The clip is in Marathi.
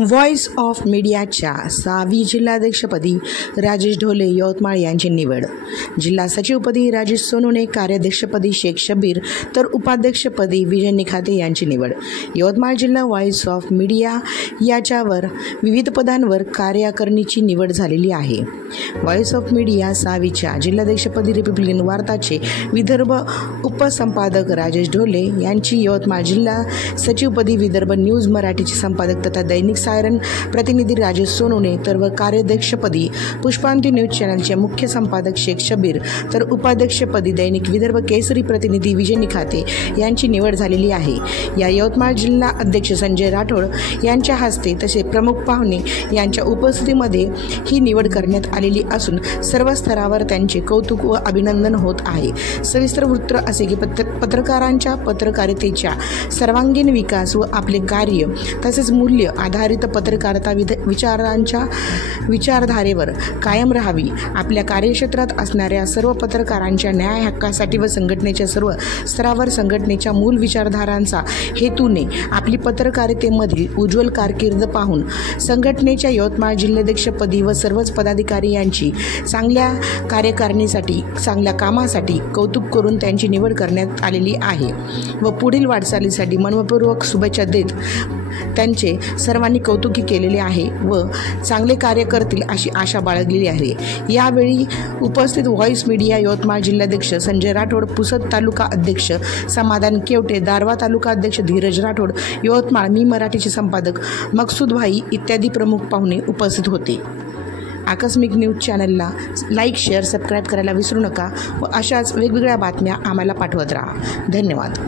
व्हॉइस ऑफ मीडियाच्या 6वी जिल्हाध्यक्षपदी राजेश ढोले यवतमाळ यांची निवड। जिल्हा सचिवपदी राजेश सोनवणे, कार्याध्यक्षपदी शेख शब्बीर तर उपाध्यक्षपदी विजय निखाते यांची निवड। यवतमाळ जिल्हा व्हॉइस ऑफ मीडिया याच्यावर विविध पदांवर कार्यकारिणीची निवड झालेली आहे। व्हॉइस ऑफ मीडिया 6वीच्या जिल्हाध्यक्षपदी रिपब्लिकन वार्ताचे विदर्भ उपसंपादक राजेश ढोले यांची, यवतमाळ जिल्हा सचिवपदी विदर्भ न्यूज मराठीचे संपादक तथा दैनिक सायरन प्रतिनिधी राजेश सोनवणे तर व कार्याध्यक्षपदी पुष्पांती न्यूज चॅनलचे मुख्य संपादक शेख शब्बीर तर उपाध्यक्षपदी दैनिक विदर्भ केसरी प्रतिनिधी विजय निखाते यांची निवड झालेली आहे। या यवतमाळ जिल्हा अध्यक्ष संजय राठोड यांच्या हस्ते तसे प्रमुख पाहुणे यांच्या उपस्थितीमध्ये ही निवड करण्यात आलेली असून सर्व स्तरावर त्यांचे कौतुक व अभिनंदन होत आहे। सविस्तर वृत्त असे की पत्रकारांच्या पत्रकारितेच्या सर्वांगीण विकास व आपले कार्य तसेच मूल्य आधारित पत्रकारिता विचारांच्या विचारधारेवर कायम राहावी। आपल्या कार्यक्षेत्रात असणाऱ्या सर्व पत्रकारांच्या न्याय हक्कासाठी व संघटनेच्या सर्व स्तरावर संघटनेच्या मूल विचारधारांचा हेतूने आपली पत्रकारितेमधील उज्ज्वल कारकीर्द पाहून संघटनेच्या यवतमाळ जिल्हाध्यक्षपदी व सर्वच पदाधिकारी यांची चांगल्या कार्यकारिणीसाठी चांगल्या कामासाठी कौतुक करून त्यांची निवड करण्यात आलेली आहे व पुढील वाटचालीसाठी मनपूर्वक शुभेच्छा देत त्यांचे सर्वांनी कौतुकी केलेले आहे व चांगले कार्य करतील अशी आशा बाळगलेली आहे। यावेळी उपस्थित व्हॉइस मीडिया यवतमाळ जिल्हाध्यक्ष संजय राठोड, पुसद तालुका अध्यक्ष समाधान केवटे, दारवा तालुका अध्यक्ष धीरज राठोड, यवतमाळ मी मराठीचे संपादक मकसूद भाई इत्यादी प्रमुख पाहुणे उपस्थित होते। आकस्मिक न्यूज चॅनलला लाईक, शेअर, सबस्क्राईब करायला विसरू नका व अशाच वेगवेगळ्या बातम्या आम्हाला पाठवत राहा। धन्यवाद।